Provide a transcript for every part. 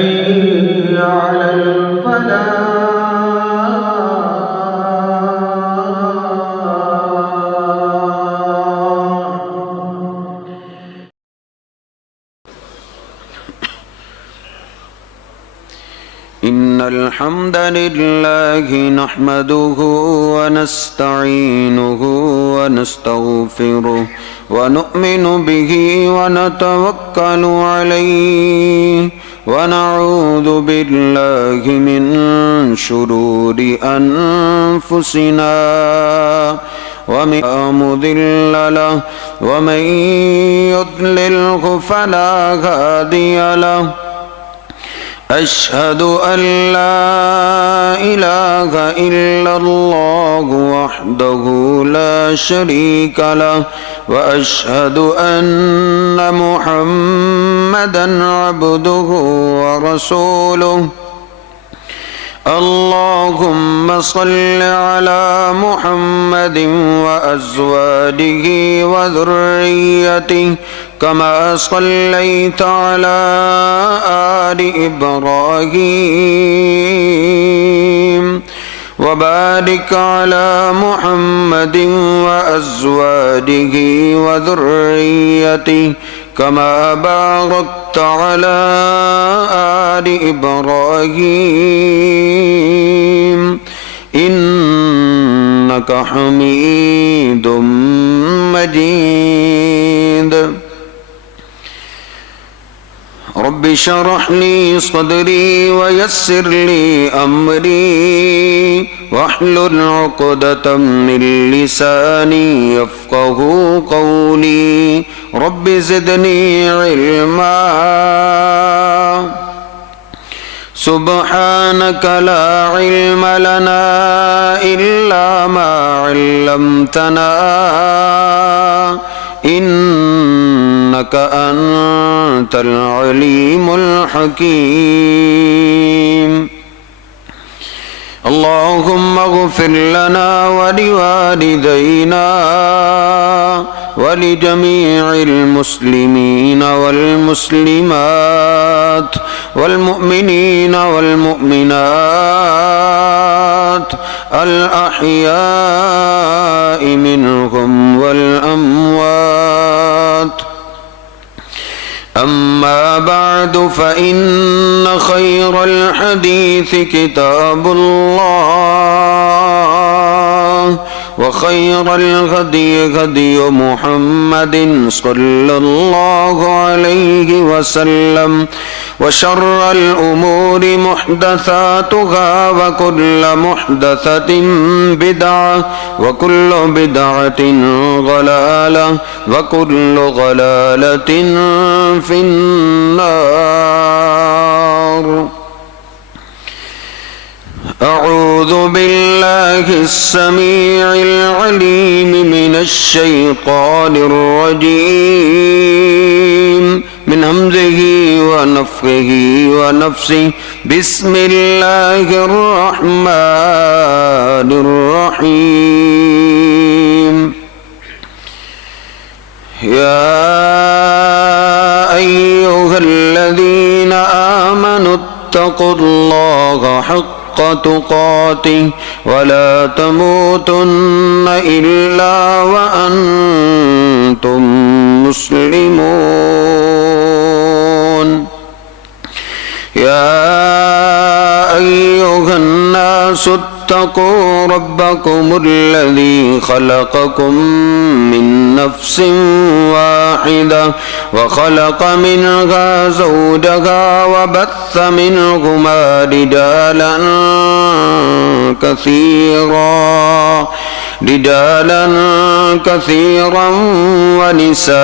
حي على الفلاح. إن الحمد لله نحمده ونستعينه ونستغفره ونؤمن به ونتوكل عليه ونعوذ بالله من شرور أنفسنا ومن مضل له ومن يضلله فلا هادي له. أشهد أن لا إله إلا الله وحده لا شريك له وأشهد أن محمدا عبده ورسوله. اللهم صل على محمد وأزواجه وذريته كما صليت على آل إبراهيم وبارك على محمد وأزواجه وذريته كما باركت على آل إبراهيم إنك حميد مجيد. رب اشرح لي صدري ويسر لي أمري واحلل عقدة من لساني يفقه قولي. رب زدني علما سبحانك لا علم لنا إلا ما علمتنا إنك أنت العليم الحكيم. اللهم اغفر لنا ولوالدينا ولجميع المسلمين والمسلمات والمؤمنين والمؤمنات الأحياء منهم والأموات. أما بعد فإن خير الحديث كتاب الله وخير الهدي هدي محمد صلى الله عليه وسلم وشر الأمور محدثاتها وكل محدثة بدعة وكل بدعة ضلالة وكل ضلالة في النار. أعوذ بالله السميع العليم من الشيطان الرجيم من همزه ونفخه ونفسه. بسم الله الرحمن الرحيم. يا أيها الذين آمنوا اتقوا الله حق تقاته ولا تموتن إلا وأنتم مسلمون. يا أيها الناس اتقوا ربكم الذي خلقكم من نفس واحدة وخلق منها زوجها وبث منهما رجالا كثيرا ونساء.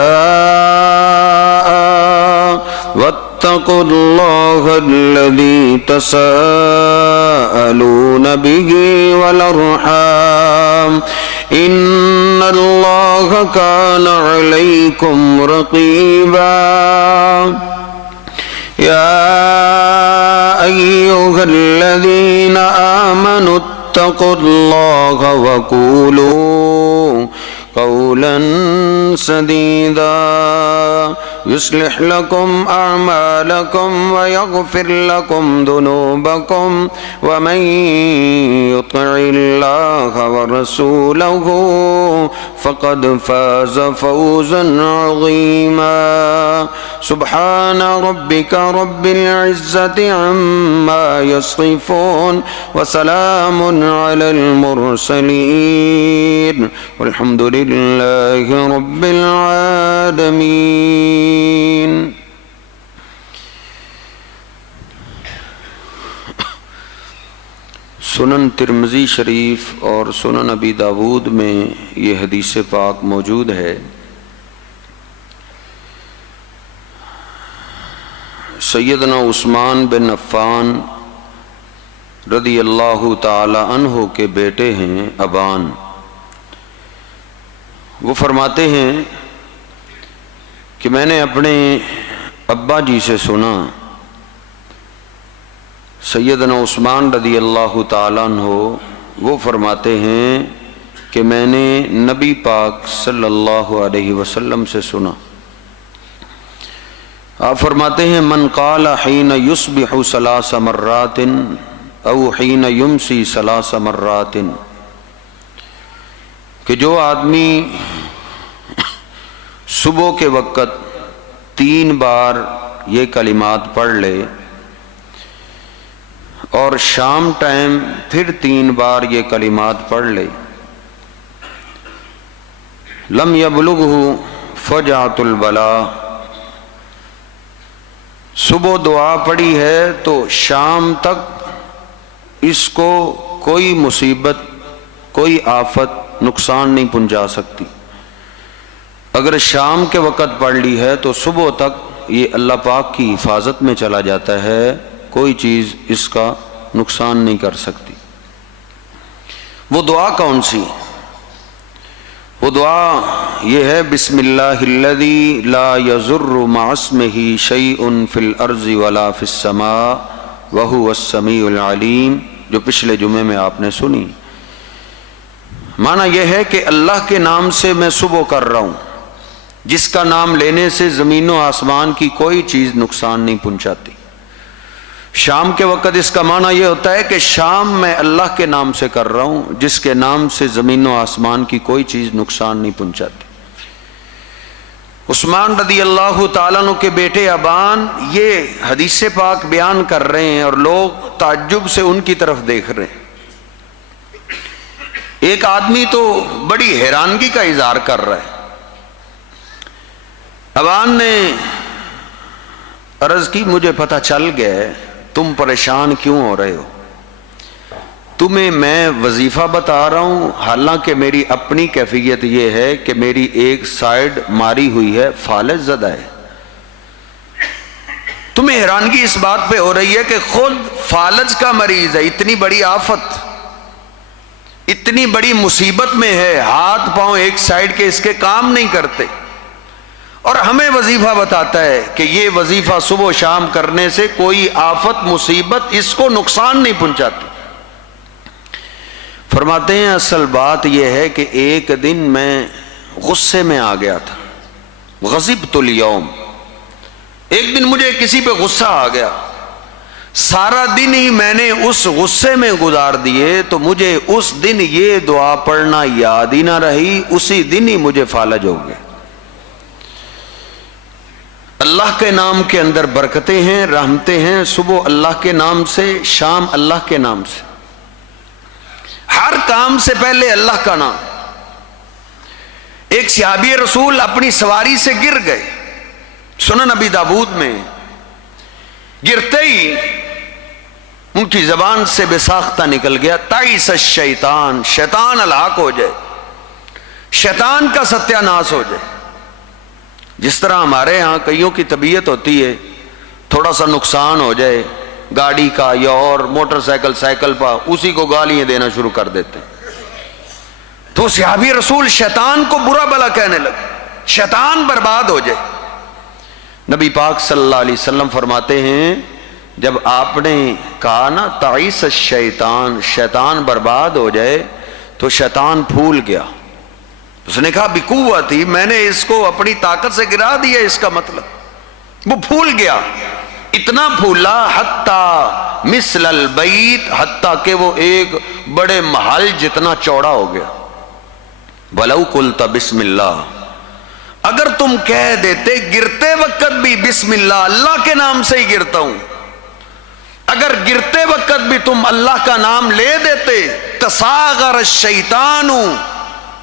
واتقوا الله الذي تساءلون به والأرحام إن الله كان عليكم رقيبا. يا أيها الذين آمنوا اتقوا الله وقولوا قولا سديدا يصلح لكم أعمالكم ويغفر لكم ذنوبكم ومن يطع الله ورسوله فقد فاز فوزا عظيما سبحان ربك رب العزة عما يصفون وسلام على المرسلين والحمد لله رب العالمين. سنن ترمذی شریف اور سنن ابی داود میں یہ حدیث پاک موجود ہے. سیدنا عثمان بن عفان رضی اللہ تعالی عنہ کے بیٹے ہیں ابان. وہ فرماتے ہیں کہ میں نے اپنے ابا جی سے سنا، سیدنا عثمان رضی اللہ تعالیٰ عنہ وہ فرماتے ہیں کہ میں نے نبی پاک صلی اللہ علیہ وسلم سے سنا. آپ فرماتے ہیں من قال حین یصبح ثلاث مرات او حین یمسی ثلاث مرات، کہ جو آدمی صبح کے وقت 3 بار یہ کلمات پڑھ لے اور شام ٹائم پھر 3 بار یہ کلمات پڑھ لے، لم یبلغہ فجعۃ البلاء، صبح دعا پڑھی ہے تو شام تک اس کو کوئی مصیبت کوئی آفت نقصان نہیں پہنچا سکتی. اگر شام کے وقت پڑھ لی ہے تو صبح تک یہ اللہ پاک کی حفاظت میں چلا جاتا ہے، کوئی چیز اس کا نقصان نہیں کر سکتی. وہ دعا کون سی؟ وہ دعا یہ ہے بسم اللہ الذی لا یضر مع اسمہ شیء فی الارض ولا فی السماء وہو السمیع العلیم، جو پچھلے جمعے میں آپ نے سنی. معنی یہ ہے کہ اللہ کے نام سے میں صبح کر رہا ہوں، جس کا نام لینے سے زمین و آسمان کی کوئی چیز نقصان نہیں پہنچاتی. شام کے وقت اس کا معنی یہ ہوتا ہے کہ شام میں اللہ کے نام سے کر رہا ہوں، جس کے نام سے زمین و آسمان کی کوئی چیز نقصان نہیں پہنچاتی. عثمان رضی اللہ تعالیٰ عنہ کے بیٹے ابان یہ حدیث پاک بیان کر رہے ہیں اور لوگ تعجب سے ان کی طرف دیکھ رہے ہیں. ایک آدمی تو بڑی حیرانگی کا اظہار کر رہا ہے. ابان نے عرض کی مجھے پتہ چل گیا تم پریشان کیوں ہو رہے ہو، تمہیں میں وظیفہ بتا رہا ہوں، حالانکہ میری اپنی کیفیت یہ ہے کہ میری ایک سائیڈ ماری ہوئی ہے، فالج زدہ ہے. تمہیں حیرانگی اس بات پہ ہو رہی ہے کہ خود فالج کا مریض ہے، اتنی بڑی آفت اتنی بڑی مصیبت میں ہے، ہاتھ پاؤں ایک سائیڈ کے اس کے کام نہیں کرتے، اور ہمیں وظیفہ بتاتا ہے کہ یہ وظیفہ صبح و شام کرنے سے کوئی آفت مصیبت اس کو نقصان نہیں پہنچاتی. فرماتے ہیں اصل بات یہ ہے کہ ایک دن میں غصے میں آ گیا تھا، غضبت الیوم، ایک دن مجھے کسی پہ غصہ آ گیا، سارا دن ہی میں نے اس غصے میں گزار دیے تو مجھے اس دن یہ دعا پڑھنا یاد ہی نہ رہی، اسی دن ہی مجھے فالج ہو گئے. اللہ کے نام کے اندر برکتیں ہیں، رحمتیں ہیں، صبح اللہ کے نام سے، شام اللہ کے نام سے، ہر کام سے پہلے اللہ کا نام. ایک صحابی رسول اپنی سواری سے گر گئے، سنن ابی داود میں، گرتے ہی ان کی زبان سے بے ساختہ نکل گیا تعیس الشیطان، شیطان ہلاک ہو جائے، شیطان کا ستیہ ناس ہو جائے. جس طرح ہمارے ہاں کئیوں کی طبیعت ہوتی ہے، تھوڑا سا نقصان ہو جائے گاڑی کا یا اور موٹر سائیکل سائیکل پا، اسی کو گالیاں دینا شروع کر دیتے ہیں. تو صحابی رسول شیطان کو برا بلا کہنے لگے، شیطان برباد ہو جائے. نبی پاک صلی اللہ علیہ وسلم فرماتے ہیں جب آپ نے کہا نا تعیس الشیطان، شیطان برباد ہو جائے، تو شیطان پھول گیا، اس نے کہا بقوتی، میں نے اس کو اپنی طاقت سے گرا دیا، اس کا مطلب وہ پھول گیا، اتنا پھولا حتی مثل البیت، حتی کہ وہ ایک بڑے محل جتنا چوڑا ہو گیا۔ وَلَوْ قُلْتَ بسم اللہ، اگر تم کہہ دیتے گرتے وقت بھی بسم اللہ، اللہ کے نام سے ہی گرتا ہوں، اگر گرتے وقت بھی تم اللہ کا نام لے دیتے، تصاغر الشیطان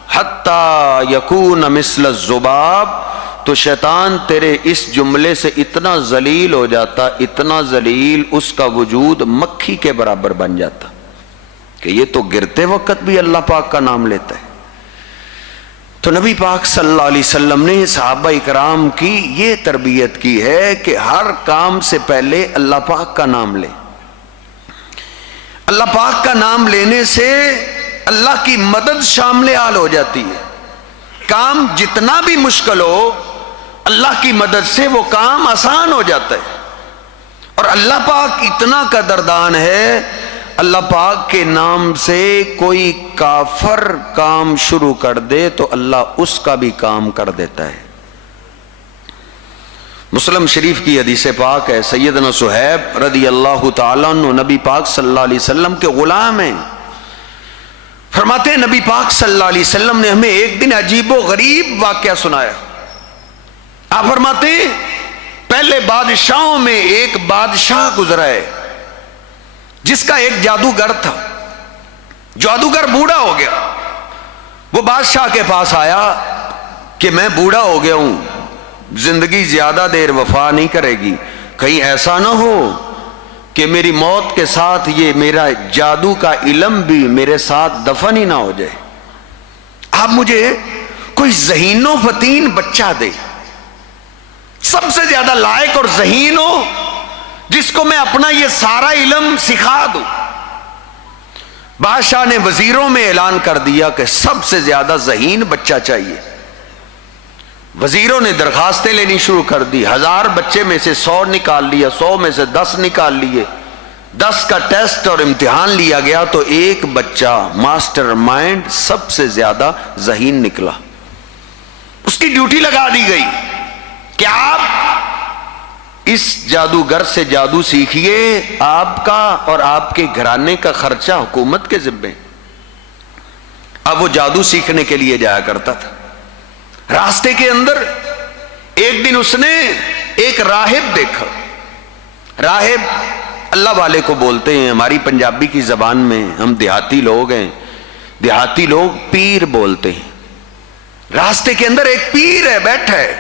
حتی یکون مثل الذباب، تو شیطان تیرے اس جملے سے اتنا ذلیل ہو جاتا، اتنا ذلیل، اس کا وجود مکھی کے برابر بن جاتا کہ یہ تو گرتے وقت بھی اللہ پاک کا نام لیتا ہے۔ تو نبی پاک صلی اللہ علیہ وسلم نے صحابہ اکرام کی یہ تربیت کی ہے کہ ہر کام سے پہلے اللہ پاک کا نام لے۔ اللہ پاک کا نام لینے سے اللہ کی مدد شامل حال ہو جاتی ہے۔ کام جتنا بھی مشکل ہو، اللہ کی مدد سے وہ کام آسان ہو جاتا ہے۔ اور اللہ پاک اتنا قدردان ہے، اللہ پاک کے نام سے کوئی کافر کام شروع کر دے تو اللہ اس کا بھی کام کر دیتا ہے۔ مسلم شریف کی حدیث پاک ہے، سیدنا صہیب رضی اللہ تعالیٰ عنہ نبی پاک صلی اللہ علیہ وسلم کے غلام ہیں، فرماتے ہیں نبی پاک صلی اللہ علیہ وسلم نے ہمیں ایک دن عجیب و غریب واقعہ سنایا۔ آپ فرماتے ہیں پہلے بادشاہوں میں ایک بادشاہ گزرا ہے جس کا ایک جادوگر تھا، جادوگر بوڑھا ہو گیا، وہ بادشاہ کے پاس آیا کہ میں بوڑھا ہو گیا ہوں، زندگی زیادہ دیر وفا نہیں کرے گی، کہیں ایسا نہ ہو کہ میری موت کے ساتھ یہ میرا جادو کا علم بھی میرے ساتھ دفن ہی نہ ہو جائے، آپ مجھے کوئی ذہین و فطین بچہ دے، سب سے زیادہ لائق اور ذہین ہو، جس کو میں اپنا یہ سارا علم سکھا دوں۔ بادشاہ نے وزیروں میں اعلان کر دیا کہ سب سے زیادہ ذہین بچہ چاہیے۔ وزیروں نے درخواستیں لینی شروع کر دی، 1000 بچے میں سے 100 نکال لیا، 100 میں سے 10 نکال لیے، 10 کا ٹیسٹ اور امتحان لیا گیا تو ایک بچہ ماسٹر مائنڈ سب سے زیادہ ذہین نکلا۔ اس کی ڈیوٹی لگا دی گئی کہ آپ اس جادوگر سے جادو سیکھیے، آپ کا اور آپ کے گھرانے کا خرچہ حکومت کے ذمے۔ اب وہ جادو سیکھنے کے لیے جایا کرتا تھا، راستے کے اندر ایک دن اس نے ایک راہب دیکھا۔ راہب اللہ والے کو بولتے ہیں، ہماری پنجابی کی زبان میں ہم دیہاتی لوگ ہیں، دیہاتی لوگ پیر بولتے ہیں۔ راستے کے اندر ایک پیر ہے بیٹھا ہے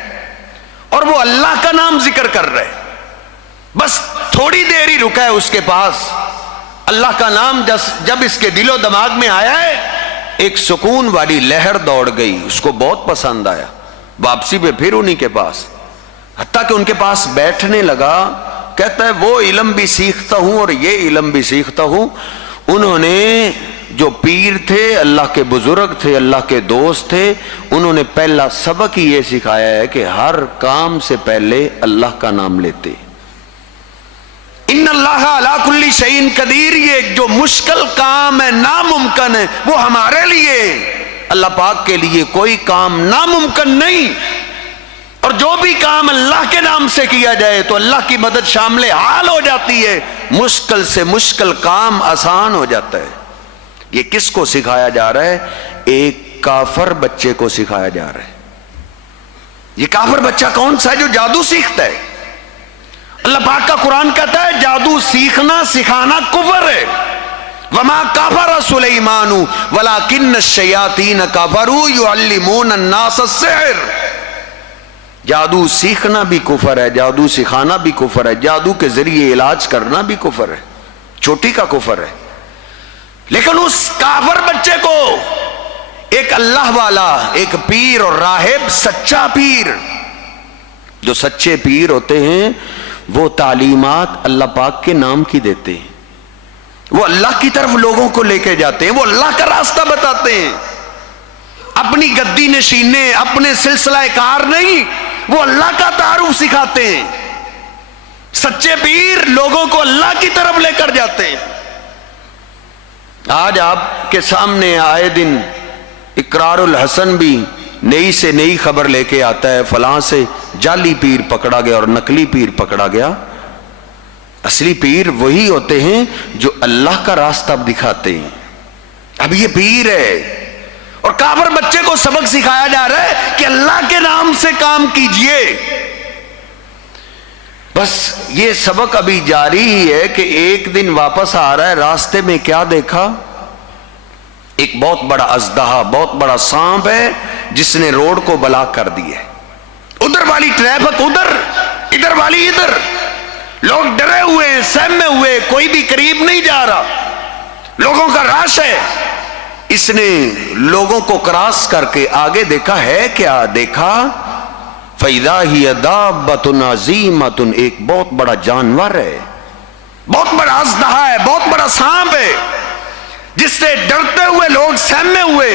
اور وہ اللہ کا نام ذکر کر رہے، بس تھوڑی دیر ہی رکا ہے اس کے پاس، اللہ کا نام جب اس کے دل و دماغ میں آیا ہے، ایک سکون والی لہر دوڑ گئی، اس کو بہت پسند آیا۔ واپسی پہ پھر انہی کے پاس، حتیٰ کہ ان کے پاس بیٹھنے لگا، کہتا ہے وہ علم بھی سیکھتا ہوں اور یہ علم بھی سیکھتا ہوں۔ انہوں نے جو پیر تھے، اللہ کے بزرگ تھے، اللہ کے دوست تھے، انہوں نے پہلا سبق ہی یہ سکھایا ہے کہ ہر کام سے پہلے اللہ کا نام لیتے۔ ان اللہ علی کل شیء قدیر، یہ جو مشکل کام ہے، ناممکن ہے، وہ ہمارے لیے، اللہ پاک کے لیے کوئی کام ناممکن نہیں، اور جو بھی کام اللہ کے نام سے کیا جائے تو اللہ کی مدد شامل حال ہو جاتی ہے، مشکل سے مشکل کام آسان ہو جاتا ہے۔ یہ کس کو سکھایا جا رہا ہے؟ ایک کافر بچے کو سکھایا جا رہا ہے۔ یہ کافر بچہ کون سا ہے؟ جو جادو سیکھتا ہے۔ اللہ پاک کا قرآن کہتا ہے جادو سیکھنا سکھانا کفر ہے۔ وما کفر سلیمان ولکن الشیاطین کفروا یعلمون الناس السحر۔ جادو سیکھنا بھی کفر ہے، جادو سکھانا بھی کفر ہے، جادو کے ذریعے علاج کرنا بھی کفر ہے، چھوٹی کا کفر ہے۔ لیکن اس کافر بچے کو ایک اللہ والا، ایک پیر اور راہب، سچا پیر، جو سچے پیر ہوتے ہیں وہ تعلیمات اللہ پاک کے نام کی دیتے ہیں، وہ اللہ کی طرف لوگوں کو لے کے جاتے ہیں، وہ اللہ کا راستہ بتاتے ہیں، اپنی گدی نشینے، اپنے سلسلہ کار نہیں، وہ اللہ کا تعارف سکھاتے ہیں۔ سچے پیر لوگوں کو اللہ کی طرف لے کر جاتے ہیں۔ آج آپ کے سامنے آئے دن اقرار الحسن بھی نئی سے نئی خبر لے کے آتا ہے، فلاں سے جعلی پیر پکڑا گیا اور نقلی پیر پکڑا گیا۔ اصلی پیر وہی ہوتے ہیں جو اللہ کا راستہ دکھاتے ہیں۔ اب یہ پیر ہے اور کافر بچے کو سبق سکھایا جا رہا ہے کہ اللہ کے نام سے کام کیجئے۔ بس یہ سبق ابھی جاری ہی ہے کہ ایک دن واپس آ رہا ہے، راستے میں کیا دیکھا؟ ایک بہت بڑا اژدہا، بہت بڑا سانپ ہے جس نے روڈ کو بلاک کر دی ہے۔ ادھر والی ٹریفک ادھر، ادھر والی ادھر، لوگ ڈرے ہوئے ہیں، سہمے ہوئے، کوئی بھی قریب نہیں جا رہا، لوگوں کا رش ہے۔ اس نے لوگوں کو کراس کر کے آگے دیکھا ہے کیا؟ دیکھا فَإِذَا هِيَ دَابَّةٌ عَظِيمَةٌ، ایک بہت بڑا جانور ہے، بہت بڑا اژدہا ہے، بہت بڑا سانپ ہے جس سے ڈرتے ہوئے لوگ سہمے ہوئے۔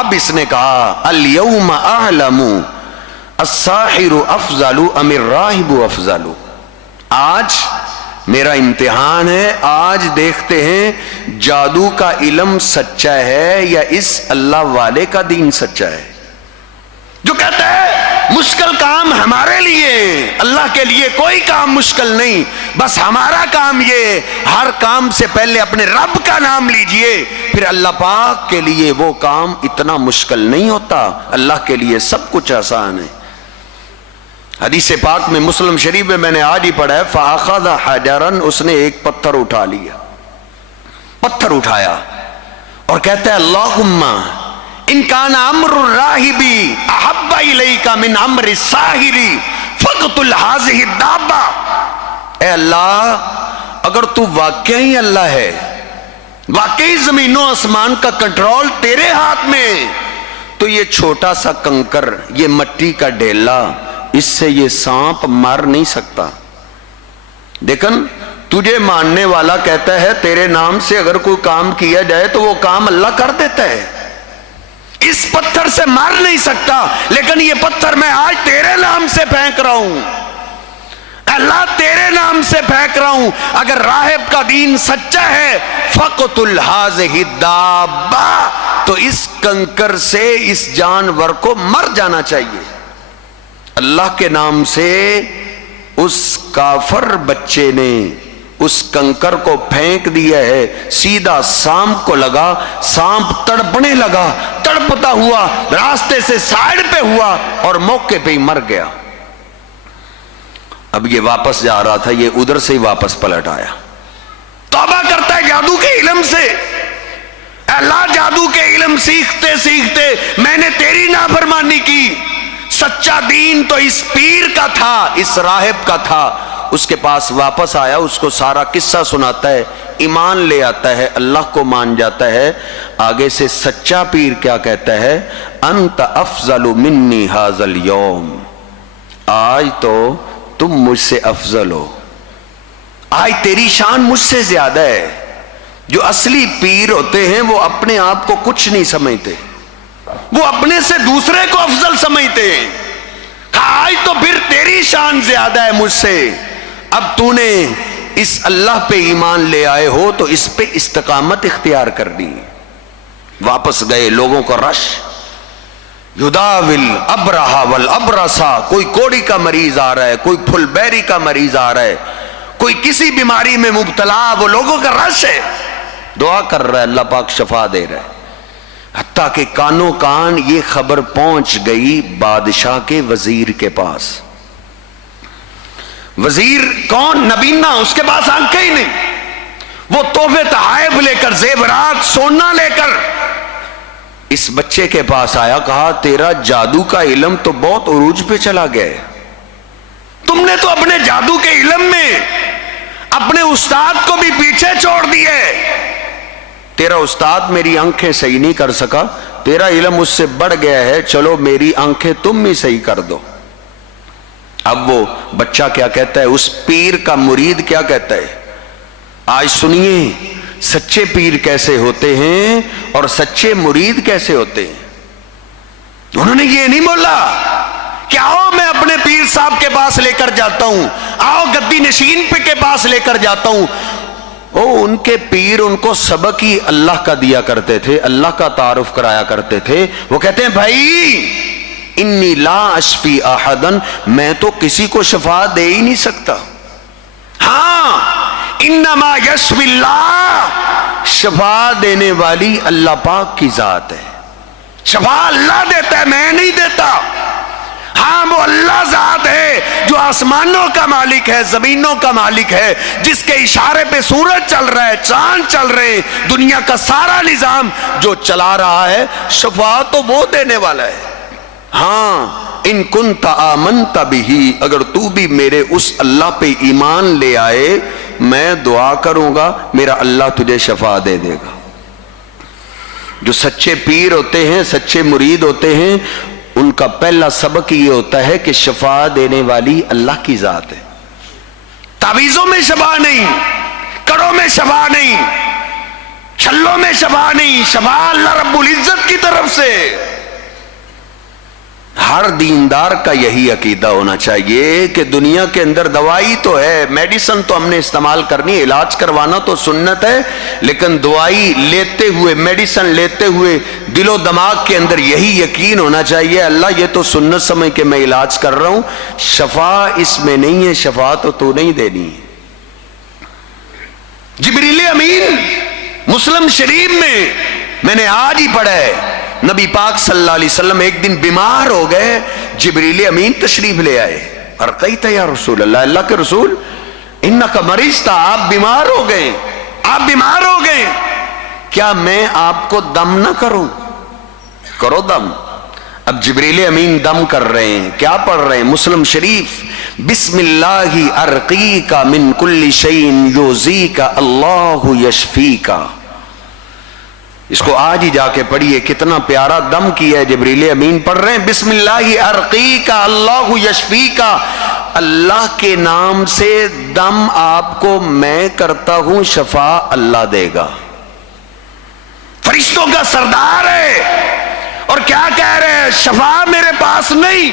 اب اس نے کہا الْيَوْمَ أَعْلَمُ السَّاحِرُ أَفْضَلُ أَمِ الرَّاهِبُ أَفْضَلُ، آج میرا امتحان ہے، آج دیکھتے ہیں جادو کا علم سچا ہے یا اس اللہ والے کا دین سچا ہے جو کہتا ہے مشکل کام ہمارے لیے، اللہ کے لیے کوئی کام مشکل نہیں، بس ہمارا کام یہ، ہر کام سے پہلے اپنے رب کا نام لیجئے، پھر اللہ پاک کے لیے وہ کام اتنا مشکل نہیں ہوتا، اللہ کے لیے سب کچھ آسان ہے۔ حدیث پاک میں مسلم شریف میں نے آج ہی پڑھا ہے فَأَخَذَ حَجَرًا، اس نے ایک پتھر اٹھا لیا، پتھر اٹھایا اور کہتا ہے اللہم ان کان امر الراہب احب الیک من امر الساحر فاقتل هذه الدابہ، اے اللہ اگر تو واقعی اللہ ہے، واقعی زمین و آسمان کا کنٹرول تیرے ہاتھ میں، تو یہ چھوٹا سا کنکر، یہ مٹی کا ڈھیلا، اس سے یہ سانپ مار نہیں سکتا۔ دیکھن تجھے ماننے والا کہتا ہے تیرے نام سے اگر کوئی کام کیا جائے تو وہ کام اللہ کر دیتا ہے، اس پتھر سے مار نہیں سکتا، لیکن یہ پتھر میں آج تیرے نام سے پھینک رہا ہوں، اللہ تیرے نام سے پھینک رہا ہوں، اگر راہب کا دین سچا ہے فَقْتُلْ هَذِهِ الدَّابَّةَ، تو اس کنکر سے اس جانور کو مر جانا چاہیے۔ اللہ کے نام سے اس کافر بچے نے اس کنکر کو پھینک دیا ہے، سیدھا سانپ کو لگا، سانپ تڑپنے لگا، تڑپتا ہوا راستے سے سائیڈ پہ ہوا اور موقع پہ ہی مر گیا۔ اب یہ واپس جا رہا تھا، یہ ادھر سے ہی واپس پلٹ آیا، توبہ کرتا ہے جادو کے علم سے، اللہ جادو کے علم سیکھتے سیکھتے میں نے تیری نافرمانی کی، سچا دین تو اس پیر کا تھا، اس راہب کا تھا۔ اس کے پاس واپس آیا، اس کو سارا قصہ سناتا ہے، ایمان لے آتا ہے، اللہ کو مان جاتا ہے۔ آگے سے سچا پیر کیا کہتا ہے؟ انت افضل منی ھذا اليوم، آج تو تم مجھ سے افضل ہو، آج تیری شان مجھ سے زیادہ ہے۔ جو اصلی پیر ہوتے ہیں وہ اپنے آپ کو کچھ نہیں سمجھتے، وہ اپنے سے دوسرے کو افضل سمجھتے ہیں۔ آج تو پھر تیری شان زیادہ ہے مجھ سے، اب تو نے اس اللہ پہ ایمان لے آئے ہو تو اس پہ استقامت اختیار کر دی۔ واپس گئے، لوگوں کا رش، یداول ابرہا والابرسا، کوئی کوڑی کا مریض آ رہا ہے، کوئی پھل بیری کا مریض آ رہا ہے، کوئی کسی بیماری میں مبتلا، وہ لوگوں کا رش ہے، دعا کر رہا ہے، اللہ پاک شفا دے رہا ہے۔ حتیٰ کہ کانوں کان یہ خبر پہنچ گئی بادشاہ کے وزیر کے پاس۔ وزیر کون؟ نبینا، اس کے پاس آنکھیں ہی نہیں، وہ تحفے تحائف لے کر، زیورات سونا لے کر اس بچے کے پاس آیا، کہا تیرا جادو کا علم تو بہت عروج پہ چلا گیا ہے، تم نے تو اپنے جادو کے علم میں اپنے استاد کو بھی پیچھے چھوڑ دیے، تیرا استاد میری آنکھیں صحیح نہیں کر سکا، تیرا علم اس سے بڑھ گیا ہے، چلو میری آنکھیں تم ہی صحیح کر دو۔ اب وہ بچہ کیا کہتا ہے، اس پیر کا مرید کیا کہتا ہے؟ آج سنیے سچے پیر کیسے ہوتے ہیں اور سچے مرید کیسے ہوتے ہیں۔ انہوں نے یہ نہیں بولا کہ آؤ میں اپنے پیر صاحب کے پاس لے کر جاتا ہوں، آؤ گدی نشین پہ کے پاس لے کر جاتا ہوں۔ ان کے پیر ان کو سبق ہی اللہ کا دیا کرتے تھے، اللہ کا تعارف کرایا کرتے تھے. وہ کہتے ہیں بھائی انی لا اشفی احدن، میں تو کسی کو شفا دے ہی نہیں سکتا. ہاں انما یشفی اللہ، شفا دینے والی اللہ پاک کی ذات ہے. شفا اللہ دیتا ہے، میں نہیں دیتا. ہاں وہ اللہ ذات ہے جو آسمانوں کا مالک ہے، زمینوں کا مالک ہے، جس کے اشارے پہ سورج چل رہا ہے، چاند چل رہے ہیں، دنیا کا سارا نظام جو چلا رہا ہے، شفا تو وہ دینے والا ہے. ہاں ان کنت آمنت بہ، اگر تو بھی میرے اس اللہ پہ ایمان لے آئے، میں دعا کروں گا میرا اللہ تجھے شفا دے دے گا. جو سچے پیر ہوتے ہیں، سچے مرید ہوتے ہیں، ان کا پہلا سبق یہ ہوتا ہے کہ شفا دینے والی اللہ کی ذات ہے. تعویذوں میں شفا نہیں، کڑوں میں شفا نہیں، چھلوں میں شفا نہیں، شفا اللہ رب العزت کی طرف سے. ہر دیندار کا یہی عقیدہ ہونا چاہیے کہ دنیا کے اندر دوائی تو ہے، میڈیسن تو ہم نے استعمال کرنی ہے، علاج کروانا تو سنت ہے، لیکن دوائی لیتے ہوئے، میڈیسن لیتے ہوئے دل و دماغ کے اندر یہی یقین ہونا چاہیے اللہ یہ تو سنت سمجھ کے میں علاج کر رہا ہوں، شفا اس میں نہیں ہے، شفا تو نہیں دینی ہے. جبریل امین مسلم شریف میں نے آج ہی پڑھا ہے، نبی پاک صلی اللہ علیہ وسلم ایک دن بیمار ہو گئے، جبریل امین تشریف لے آئے. ارقیت یا رسول اللہ، اللہ کے رسول انکا مریض تھا، آپ بیمار ہو گئے، آپ بیمار ہو گئے، کیا میں آپ کو دم نہ کروں؟ کرو دم. اب جبریل امین دم کر رہے ہیں، کیا پڑھ رہے ہیں؟ مسلم شریف، بسم اللہ ارقیکا من کل شیء یؤذیکا اللہ یشفیکا. اس کو آج ہی جا کے پڑھیے، کتنا پیارا دم کیا ہے. جبریل امین پڑھ رہے ہیں بسم اللہ ارقیکا اللہ یشفیکا، اللہ کے نام سے دم آپ کو میں کرتا ہوں، شفا اللہ دے گا. فرشتوں کا سردار ہے اور کیا کہہ رہے ہیں؟ شفا میرے پاس نہیں،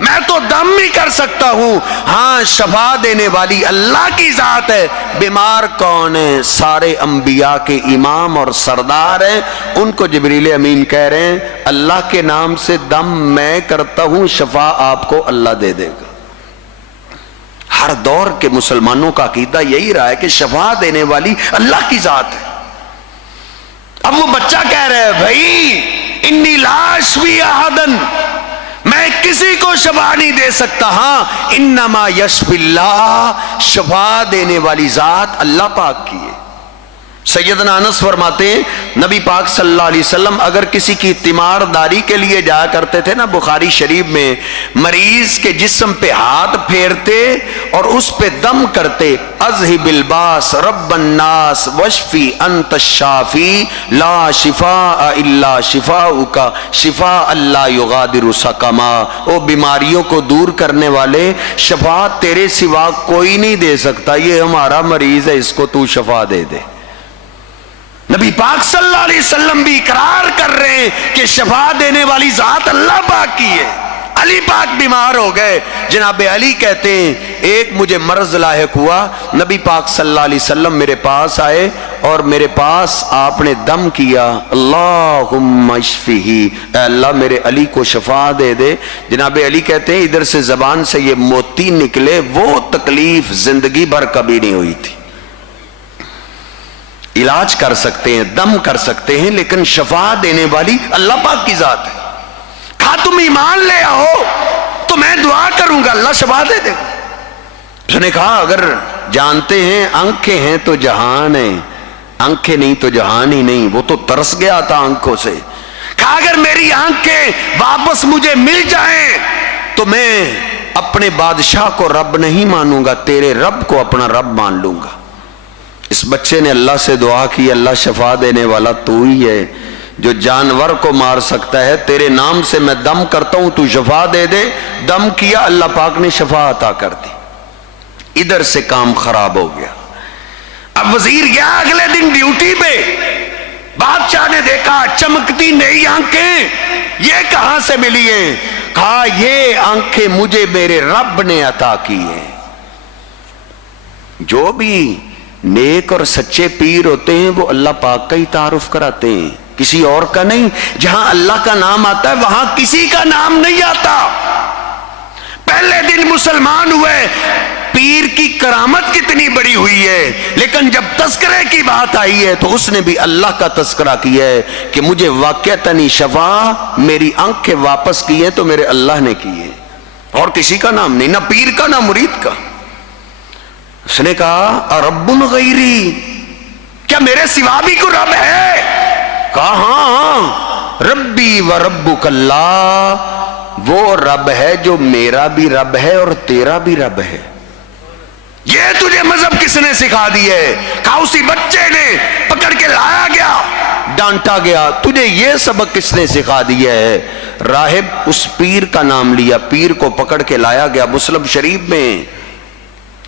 میں تو دم ہی کر سکتا ہوں. ہاں شفا دینے والی اللہ کی ذات ہے. بیمار کون ہے؟ سارے انبیاء کے امام اور سردار ہیں. ان کو جبریل امین کہہ رہے ہیں اللہ کے نام سے دم میں کرتا ہوں، شفا آپ کو اللہ دے دے گا. ہر دور کے مسلمانوں کا عقیدہ یہی رہا ہے کہ شفا دینے والی اللہ کی ذات ہے. اب وہ بچہ کہہ رہے ہیں بھائی انی لا اشفی احدن، میں کسی کو شفا نہیں دے سکتا. ہاں انما یشفی اللہ، شفا دینے والی ذات اللہ پاک کی ہے. سیدنا انس فرماتے ہیں نبی پاک صلی اللہ علیہ وسلم اگر کسی کی تیمار داری کے لیے جایا کرتے تھے نا، بخاری شریف میں، مریض کے جسم پہ ہاتھ پھیرتے اور اس پہ دم کرتے، اذہب الباس رب الناس واشفی انت الشافی لا شفاء الا شفاؤک شفاء لا یغادر سقما. او بیماریوں کو دور کرنے والے، شفا تیرے سوا کوئی نہیں دے سکتا، یہ ہمارا مریض ہے، اس کو تو شفا دے دے. نبی پاک صلی اللہ علیہ وسلم بھی اقرار کر رہے ہیں کہ شفا دینے والی ذات اللہ پاک کی ہے. علی پاک بیمار ہو گئے، جناب علی کہتے ہیں ایک مجھے مرض لاحق ہوا، نبی پاک صلی اللہ علیہ وسلم میرے پاس آئے اور میرے پاس آپ نے دم کیا، اللہم اشفہ، اے اللہ میرے علی کو شفا دے دے. جناب علی کہتے ہیں ادھر سے زبان سے یہ موتی نکلے، وہ تکلیف زندگی بھر کبھی نہیں ہوئی تھی. علاج کر سکتے ہیں، دم کر سکتے ہیں، لیکن شفا دینے والی اللہ پاک کی ذات ہے. کہا تم ایمان لے آؤ تو میں دعا کروں گا، اللہ شفا دے دے گا. اس نے کہا اگر جانتے ہیں آنکھیں ہیں تو جہان ہے، آنکھیں نہیں تو جہان ہی نہیں. وہ تو ترس گیا تھا آنکھوں سے. کہا اگر میری آنکھیں واپس مجھے مل جائیں تو میں اپنے بادشاہ کو رب نہیں مانوں گا، تیرے رب کو اپنا رب مان لوں گا. اس بچے نے اللہ سے دعا کی، اللہ شفا دینے والا تو ہی ہے جو جانور کو مار سکتا ہے، تیرے نام سے میں دم کرتا ہوں، تو شفا دے دے. دم کیا، اللہ پاک نے شفا عطا کر دی. ادھر سے کام خراب ہو گیا. اب وزیر گیا اگلے دن ڈیوٹی پہ، بادشاہ نے دیکھا چمکتی نئی آنکھیں، یہ کہاں سے ملی ہیں؟ کہا یہ آنکھیں مجھے میرے رب نے عطا کی ہیں. جو بھی نیک اور سچے پیر ہوتے ہیں وہ اللہ پاک کا ہی تعارف کراتے ہیں، کسی اور کا نہیں۔ جہاں اللہ کا نام آتا ہے وہاں کسی کا نام نہیں آتا۔ پہلے دن مسلمان ہوئے، پیر کی کرامت کتنی بڑی ہوئی ہے، لیکن جب تذکرے کی بات آئی ہے تو اس نے بھی اللہ کا تذکرہ کیا ہے کہ مجھے واقعتاً شفا، میری آنکھیں واپس کی ہے تو میرے اللہ نے کی ہے، اور کسی کا نام نہیں، نہ پیر کا نہ مرید کا۔ اس نے کہا ارب غیری، کیا میرے سوا بھی کوئی رب ہے؟ کہا ہاں، ربی و ربک اللہ، وہ رب ہے جو میرا بھی رب ہے اور تیرا بھی رب ہے۔ یہ تجھے مذہب کس نے سکھا دی ہے؟ کہا اسی بچے نے پکڑ کے لایا گیا، ڈانٹا گیا۔ تجھے یہ سبق کس نے سکھا دیا ہے؟ راہب اس پیر کا نام لیا، پیر کو پکڑ کے لایا گیا، مسلم شریف میں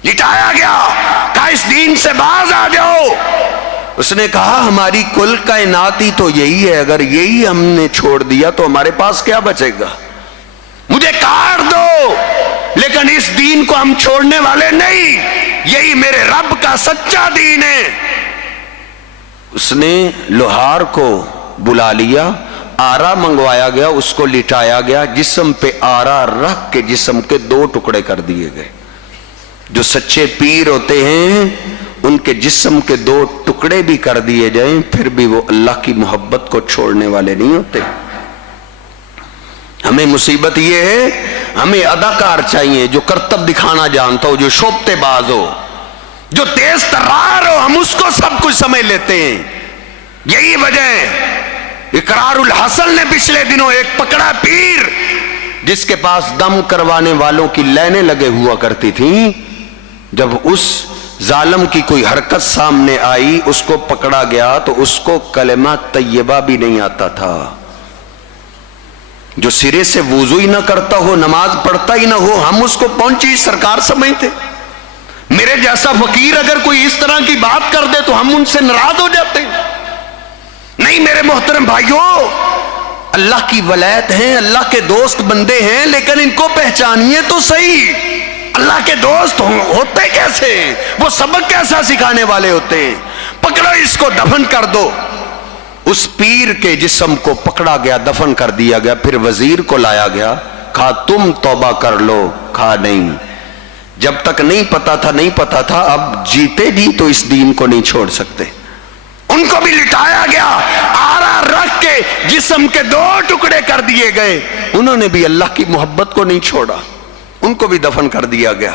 لٹایا گیا، کہا اس دین سے باز آ جاؤ۔ اس نے کہا ہماری کل کائنات ہی تو یہی ہے، اگر یہی ہم نے چھوڑ دیا تو ہمارے پاس کیا بچے گا؟ مجھے کاٹ دو، لیکن اس دین کو ہم چھوڑنے والے نہیں، یہی میرے رب کا سچا دین ہے۔ اس نے لوہار کو بلا لیا، آرا منگوایا گیا، اس کو لٹایا گیا، جسم پہ آرا رکھ کے جسم کے 2 ٹکڑے کر دیے گئے۔ جو سچے پیر ہوتے ہیں ان کے جسم کے 2 ٹکڑے بھی کر دیے جائیں پھر بھی وہ اللہ کی محبت کو چھوڑنے والے نہیں ہوتے۔ ہمیں مصیبت یہ ہے، ہمیں اداکار چاہیے جو کرتب دکھانا جانتا ہو، جو شوبتے باز ہو، جو تیز ترار ہو، ہم اس کو سب کچھ سمجھ لیتے ہیں۔ یہی وجہ ہے اقرار الحسن نے پچھلے دنوں ایک پکڑا پیر جس کے پاس دم کروانے والوں کی لائنیں لگے ہوا کرتی تھیں، جب اس ظالم کی کوئی حرکت سامنے آئی اس کو پکڑا گیا تو اس کو کلمہ طیبہ بھی نہیں آتا تھا۔ جو سرے سے وضو ہی نہ کرتا ہو، نماز پڑھتا ہی نہ ہو، ہم اس کو پہنچی سرکار سمجھتے۔ میرے جیسا فقیر اگر کوئی اس طرح کی بات کر دے تو ہم ان سے ناراض ہو جاتے ہیں۔ نہیں میرے محترم بھائیوں، اللہ کی ولایت ہیں، اللہ کے دوست بندے ہیں، لیکن ان کو پہچانیے تو صحیح، اللہ کے دوست ہوتے کیسے، وہ سبق کیسا سکھانے والے ہوتے ہیں۔ پکڑو اس کو، دفن کر دو۔ اس پیر کے جسم کو پکڑا گیا، دفن کر دیا گیا، پھر وزیر کو لایا گیا، کہا تم توبہ کر لو، کہا نہیں، جب تک نہیں پتا تھا نہیں پتا تھا، اب جیتے جی تو اس دین کو نہیں چھوڑ سکتے۔ ان کو بھی لٹایا گیا، آرا رکھ کے جسم کے 2 ٹکڑے کر دیے گئے، انہوں نے بھی اللہ کی محبت کو نہیں چھوڑا، ان کو بھی دفن کر دیا گیا۔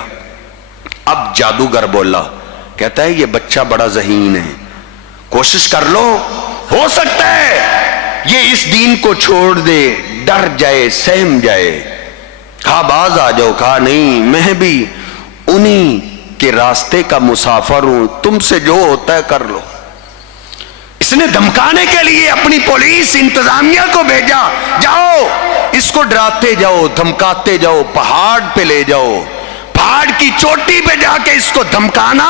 اب جادوگر بولا، کہتا ہے یہ بچہ بڑا ذہین ہے، کوشش کر لو، ہو سکتا ہے یہ اس دین کو چھوڑ دے، ڈر جائے، سہم جائے۔ کہا باز آ جاؤ، کہا نہیں میں بھی انہی کے راستے کا مسافر ہوں، تم سے جو ہوتا ہے کر لو۔ اس نے دھمکانے کے لیے اپنی پولیس انتظامیہ کو بھیجا، جاؤ اس کو ڈراتے جاؤ، دھمکاتے جاؤ، پہاڑ پہ لے جاؤ، پہاڑ کی چوٹی پہ جا کے اس کو دھمکانا،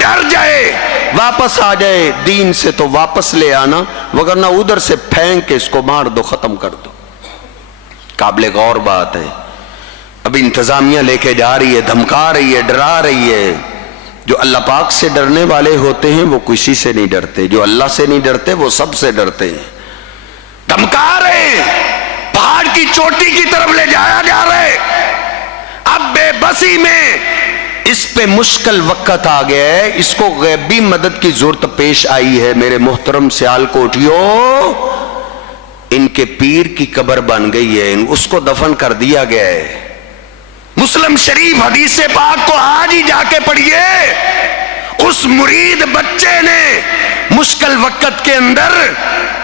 ڈر جائے، واپس آ جائے دین سے تو واپس لے آنا، وگرنہ ادھر سے پھینک کے اس کو مار دو، ختم کر دو۔ قابل غور بات ہے، اب انتظامیہ لے کے جا رہی ہے، دھمکا رہی ہے، ڈرا رہی ہے۔ جو اللہ پاک سے ڈرنے والے ہوتے ہیں وہ کسی سے نہیں ڈرتے، جو اللہ سے نہیں ڈرتے وہ سب سے ڈرتے ہیں۔ دھمکا رہے ہیں، پہاڑ کی چوٹی کی طرف لے جایا جا رہے، اب بے بسی میں اس پہ مشکل وقت آ گیا ہے، اس کو غیبی مدد کی ضرورت پیش آئی ہے۔ میرے محترم سیال کوٹیوں، ان کے پیر کی قبر بن گئی ہے، اس کو دفن کر دیا گیا ہے۔ مسلم شریف حدیث پاک کو آج ہی جا کے پڑھیے، اس مرید بچے نے مشکل وقت کے اندر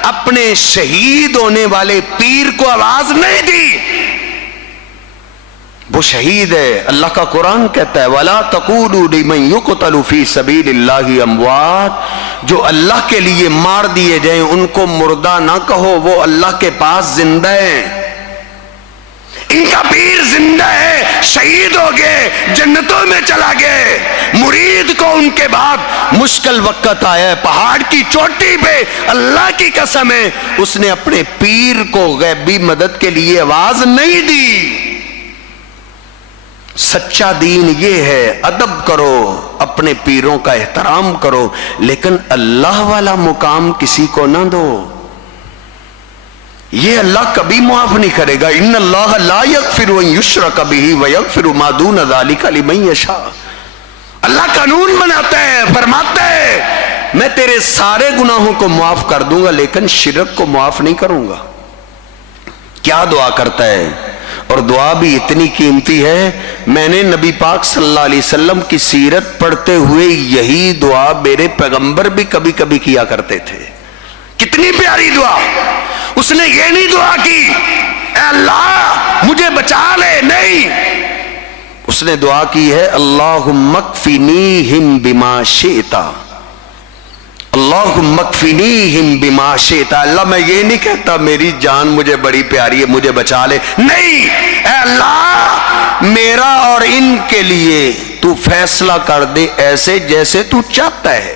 اپنے شہید ہونے والے پیر کو آواز نہیں دی، وہ شہید ہے۔ اللہ کا قرآن کہتا ہے وَلَا تَقُولُوا لِمَنْ يُقْتَلُ فِي سَبِيلِ اللَّهِ أَمْوَاتٌ، جو اللہ کے لیے مار دیے جائیں ان کو مردہ نہ کہو، وہ اللہ کے پاس زندہ ہیں۔ ان کا پیر زندہ ہے، شہید ہو گئے، جنتوں میں چلا گئے۔ مرید کو ان کے بعد مشکل وقت آیا ہے، پہاڑ کی چوٹی پہ اللہ کی قسم ہے اس نے اپنے پیر کو غیبی مدد کے لیے آواز نہیں دی۔ سچا دین یہ ہے ادب کرو، اپنے پیروں کا احترام کرو، لیکن اللہ والا مقام کسی کو نہ دو، یہ اللہ کبھی معاف نہیں کرے گا۔ ان اللہ لا یغفر ان یشرک بہ ویغفر ما دون ذلک لمن یشاء۔ اللہ قانون بناتا ہے، فرماتا ہے میں تیرے سارے گناہوں کو معاف کر دوں گا لیکن شرک کو معاف نہیں کروں گا۔ کیا دعا کرتا ہے، اور دعا بھی اتنی قیمتی ہے، میں نے نبی پاک صلی اللہ علیہ وسلم کی سیرت پڑھتے ہوئے یہی دعا میرے پیغمبر بھی کبھی کبھی کیا کرتے تھے۔ کتنی پیاری دعا! اس نے یہ نہیں دعا کی اے اللہ مجھے بچا لے، نہیں، اس نے دعا کی ہے اللہم اکفنیہم بما شئت، اللہم اکفنیہم بما شئت۔ اللہ میں یہ نہیں کہتا میری جان مجھے بڑی پیاری ہے مجھے بچا لے، نہیں، اے اللہ میرا اور ان کے لیے تو فیصلہ کر دے ایسے جیسے تو چاہتا ہے۔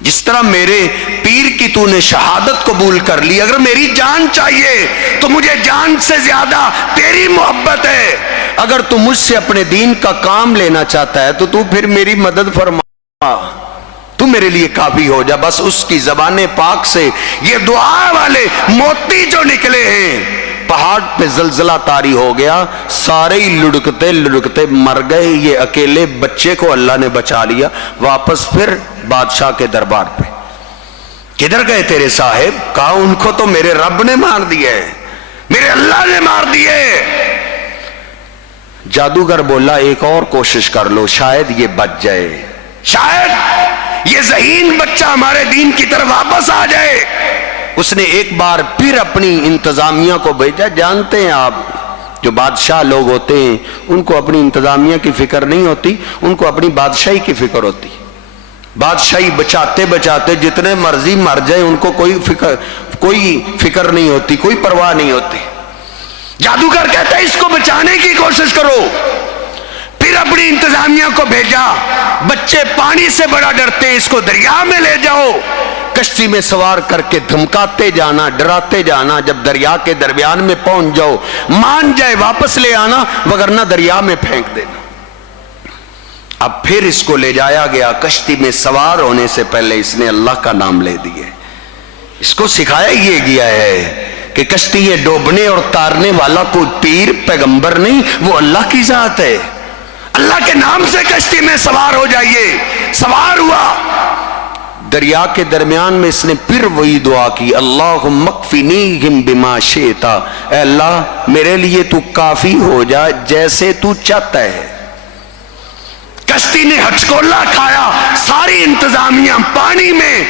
جس طرح میرے پیر کی تو نے شہادت قبول کر لی، اگر میری جان چاہیے تو مجھے جان سے زیادہ تیری محبت ہے، اگر تو مجھ سے اپنے دین کا کام لینا چاہتا ہے تو پھر میری مدد فرما، تو میرے لیے کافی ہو جا۔ بس اس کی زبان پاک سے یہ دعا والے موتی جو نکلے ہیں، پہاڑ پہ زلزلہ طاری ہو گیا، سارے ہی لڑکتے لڑکتے مر گئے، یہ اکیلے بچے کو اللہ نے بچا لیا۔ واپس پھر بادشاہ کے دربار پہ، کدھر گئے تیرے صاحب؟ کہا ان کو تو میرے رب نے مار دیا ہے، میرے اللہ نے مار دیے۔ جادوگر بولا ایک اور کوشش کر لو، شاید یہ بچ جائے، شاید یہ ذہین بچہ ہمارے دین کی طرف واپس آ جائے۔ اس نے ایک بار پھر اپنی انتظامیہ کو بھیجا۔ جانتے ہیں آپ جو بادشاہ لوگ ہوتے ہیں ان کو اپنی انتظامیہ کی فکر نہیں ہوتی، ان کو اپنی بادشاہی کی فکر ہوتی۔ بادشاہی بچاتے بچاتے جتنے مرضی مر جائے ان کو کوئی فکر نہیں ہوتی، کوئی پرواہ نہیں ہوتی۔ جادوگر کہتا ہے اس کو بچانے کی کوشش کرو۔ پھر اپنی انتظامیہ کو بھیجا، بچے پانی سے بڑا ڈرتے ہیں، اس کو دریا میں لے جاؤ، کشتی میں سوار کر کے دھمکاتے جانا، ڈراتے جانا، جب دریا کے درمیان میں پہنچ جاؤ مان جائے واپس لے آنا، وگرنہ دریا میں پھینک دینا۔ اب پھر اس کو لے جایا گیا، کشتی میں سوار ہونے سے پہلے اس نے اللہ کا نام لے دیے۔ اس کو سکھایا یہ گیا ہے کہ کشتی ڈوبنے اور تارنے والا کوئی پیر پیغمبر نہیں، وہ اللہ کی ذات ہے۔ اللہ کے نام سے کشتی میں سوار ہو جائیے۔ سوار ہوا، دریا کے درمیان میں اس نے پھر وہی دعا کی اللہم اکفنیہم بما شئت، اے اللہ میرے لیے تو کافی ہو جا جیسے تو چاہتا ہے۔ کشتی نے ہچکولا کھایا، ساری انتظامیہ پانی میں،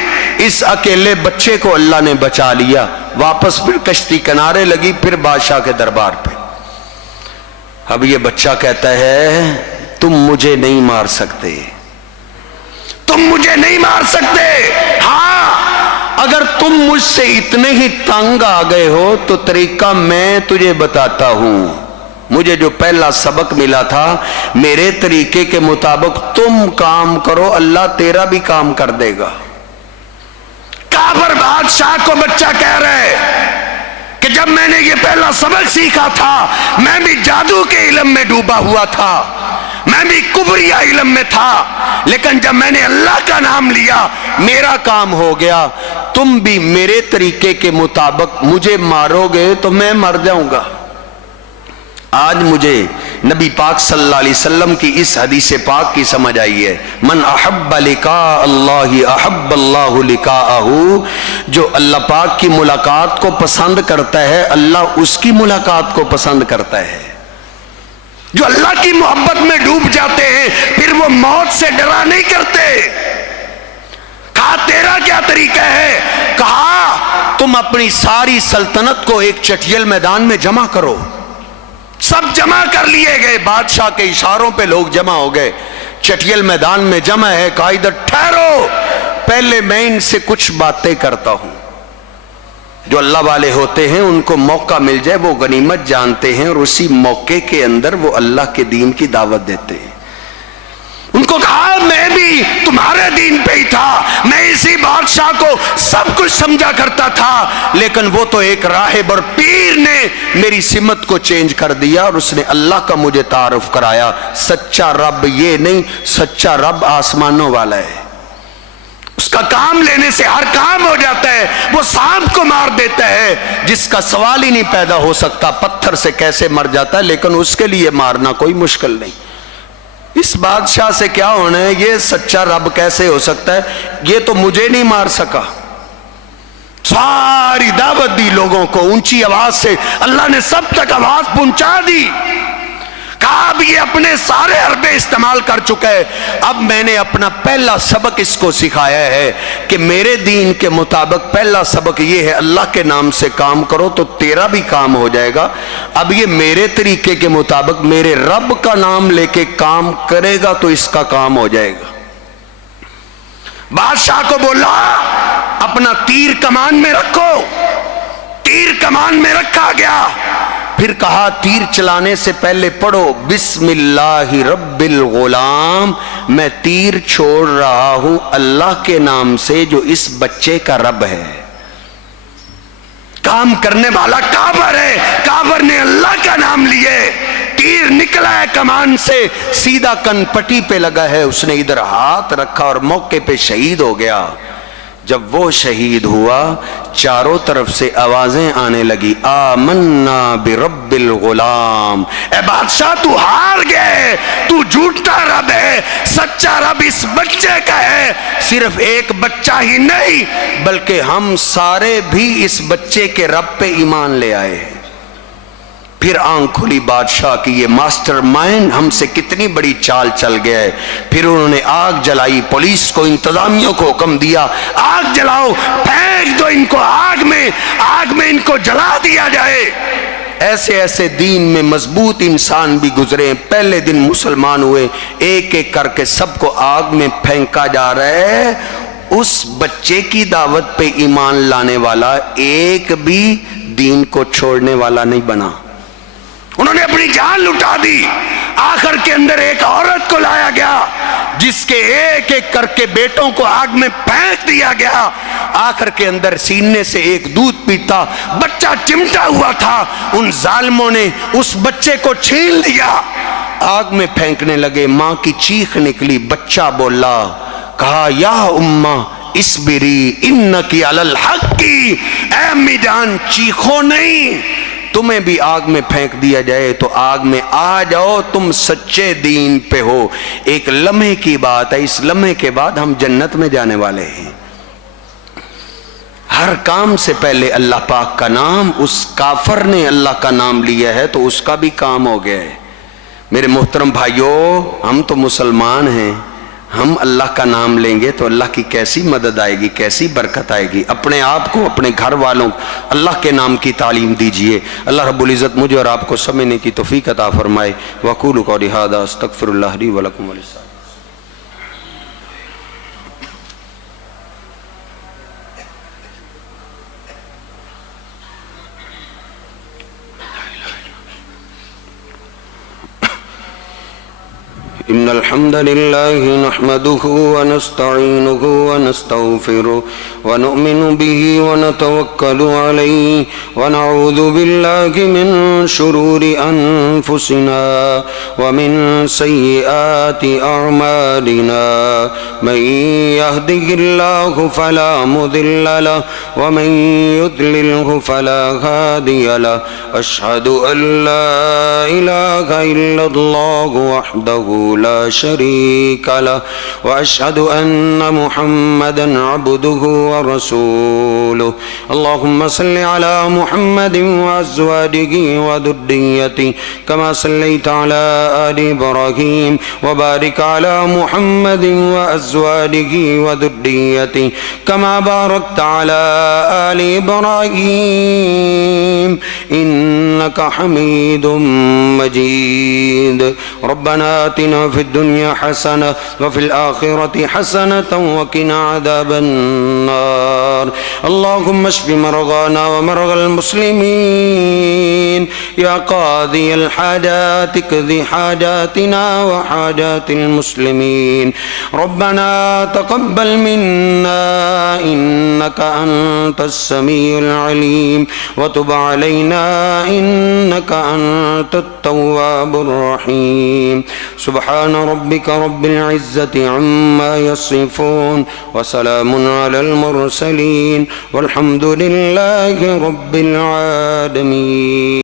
اس اکیلے بچے کو اللہ نے بچا لیا۔ واپس پھر کشتی کنارے لگی، پھر بادشاہ کے دربار پہ۔ اب یہ بچہ کہتا ہے تم مجھے نہیں مار سکتے، تم مجھے نہیں مار سکتے، ہاں اگر تم مجھ سے اتنے ہی تنگ آ گئے ہو تو طریقہ میں تجھے بتاتا ہوں۔ مجھے جو پہلا سبق ملا تھا میرے طریقے کے مطابق تم کام کرو، اللہ تیرا بھی کام کر دے گا۔ کافر بادشاہ کو بچہ کہہ رہے کہ جب میں نے یہ پہلا سبق سیکھا تھا میں بھی جادو کے علم میں ڈوبا ہوا تھا، میں بھی کفریہ علم میں تھا، لیکن جب میں نے اللہ کا نام لیا میرا کام ہو گیا۔ تم بھی میرے طریقے کے مطابق مجھے مارو گے تو میں مر جاؤں گا۔ آج مجھے نبی پاک صلی اللہ علیہ وسلم کی اس حدیث پاک کی سمجھ آئی ہے، من احب لقاء اللہ احب اللہ لقاءہ، جو اللہ پاک کی ملاقات کو پسند کرتا ہے اللہ اس کی ملاقات کو پسند کرتا ہے۔ جو اللہ کی محبت میں ڈوب جاتے ہیں پھر وہ موت سے ڈرا نہیں کرتے۔ کہا تیرا کیا طریقہ ہے؟ کہا تم اپنی ساری سلطنت کو ایک چٹیل میدان میں جمع کرو۔ سب جمع کر لیے گئے، بادشاہ کے اشاروں پہ لوگ جمع ہو گئے، چٹیل میدان میں جمع ہے۔ کہا ادھر ٹھہرو، پہلے میں ان سے کچھ باتیں کرتا ہوں۔ جو اللہ والے ہوتے ہیں ان کو موقع مل جائے وہ غنیمت جانتے ہیں اور اسی موقع کے اندر وہ اللہ کے دین کی دعوت دیتے ہیں۔ ان کو کہا میں بھی تمہارے دین پہ ہی تھا، میں اسی بادشاہ بادشاہ کو سب کچھ سمجھا کرتا تھا، لیکن وہ تو ایک راہب اور پیر نے میری سمت کو چینج کر دیا اور اس نے اللہ کا مجھے تعارف کرایا۔ سچا رب یہ نہیں، سچا رب آسمانوں والا ہے، اس کا کام لینے سے ہر کام ہو جاتا ہے۔ وہ سانپ کو مار دیتا ہے جس کا سوال ہی نہیں پیدا ہو سکتا پتھر سے کیسے مر جاتا ہے، لیکن اس کے لیے مارنا کوئی مشکل نہیں۔ اس بادشاہ سے کیا ہونا ہے، یہ سچا رب کیسے ہو سکتا ہے، یہ تو مجھے نہیں مار سکا۔ ساری دعوت دی لوگوں کو، اونچی آواز سے اللہ نے سب تک آواز پہنچا دی، کہا اب یہ اپنے سارے حربے استعمال کر چکا ہے، اب میں نے اپنا پہلا سبق اس کو سکھایا ہے کہ میرے دین کے مطابق پہلا سبق یہ ہے، اللہ کے نام سے کام کرو تو تیرا بھی کام ہو جائے گا۔ اب یہ میرے طریقے کے مطابق میرے رب کا نام لے کے کام کرے گا تو اس کا کام ہو جائے گا۔ بادشاہ کو بولا اپنا تیر کمان میں رکھو، تیر کمان میں رکھا گیا، پھر کہا تیر چلانے سے پہلے پڑھو بسم اللہ رب الغلام، میں تیر چھوڑ رہا ہوں اللہ کے نام سے جو اس بچے کا رب ہے۔ کام کرنے والا کافر ہے، کافر نے اللہ کا نام لیے، تیر نکلا ہے کمان سے سیدھا کن پٹی پہ لگا ہے، اس نے ادھر ہاتھ رکھا اور موقع پہ شہید ہو گیا۔ جب وہ شہید ہوا چاروں طرف سے آوازیں آنے لگی آمنا برب الغلام، اے بادشاہ تو ہار گئے، تو جھوٹا رب ہے، سچا رب اس بچے کا ہے۔ صرف ایک بچہ ہی نہیں بلکہ ہم سارے بھی اس بچے کے رب پہ ایمان لے آئے۔ پھر آنکھ کھلی بادشاہ کی، یہ ماسٹر مائنڈ ہم سے کتنی بڑی چال چل گیا ہے۔ پھر انہوں نے آگ جلائی، پولیس کو، انتظامیوں کو حکم دیا آگ جلاؤ، پھینک دو ان کو آگ میں ان کو جلا دیا جائے۔ ایسے ایسے دین میں مضبوط انسان بھی گزرے ہیں، پہلے دن مسلمان ہوئے، ایک ایک کر کے سب کو آگ میں پھینکا جا رہا ہے۔ اس بچے کی دعوت پہ ایمان لانے والا ایک بھی دین کو چھوڑنے والا نہیں بنا، انہوں نے اپنی جان لٹا دی۔ آخر کے اندر ایک عورت کو لایا گیا جس کے ایک ایک کر کے بیٹوں کو آگ میں پھینک دیا گیا۔ آخر کے اندر سینے سے ایک دودھ پیتا بچہ چمٹا ہوا تھا، ان ظالموں نے اس بچے کو چھین لیا، آگ میں پھینکنے لگے۔ ماں کی چیخ نکلی، بچہ بولا، کہا یا اماں اسبری انکی علی الحق کی، اے امی جان چیخو نہیں، تمہیں بھی آگ میں پھینک دیا جائے تو آگ میں آ جاؤ، تم سچے دین پہ ہو۔ ایک لمحے کی بات ہے، اس لمحے کے بعد ہم جنت میں جانے والے ہیں۔ ہر کام سے پہلے اللہ پاک کا نام، اس کافر نے اللہ کا نام لیا ہے تو اس کا بھی کام ہو گیا ہے۔ میرے محترم بھائیوں، ہم تو مسلمان ہیں، ہم اللہ کا نام لیں گے تو اللہ کی کیسی مدد آئے گی، کیسی برکت آئے گی۔ اپنے آپ کو، اپنے گھر والوں کو اللہ کے نام کی تعلیم دیجئے۔ اللہ رب العزت مجھے اور آپ کو سمجھنے کی توفیق عطا فرمائے۔ وَقُولُوا قَوْلِي هَٰذَا أَسْتَغْفِرُ اللَّهَ لِي وَلَكُمْ وَلِلسَّائِرِ إن الحمد لله نحمده ونستعينه ونستغفره ونؤمن به ونتوكل عليه ونعوذ بالله من شرور أنفسنا ومن سيئات أعمالنا من يهده الله فلا مضل له ومن يضلله فلا هادي له أشهد أن لا إله إلا الله وحده لا شريك له وأشهد أن محمدا عبده ورسوله اللهم صل على محمد وأزواجه وذريته كما صليت على آل إبراهيم وبارك على محمد وأزواجه وذريته كما باركت على آل إبراهيم إنك حميد مجيد ربنا آتنا في الدنيا حسنة وفي الآخرة حسنة وقنا عذاب النار. اللهم اشف مرضانا ومرضى المسلمين يا قاضي الحاجات اقض حاجاتنا وحاجات المسلمين. ربنا تقبل منا إنك أنت السميع العليم وتب علينا إنك أنت التواب الرحيم. سبحان ربك رب العزة عما يصفون وسلام على المرسلين والحمد لله رب العالمين.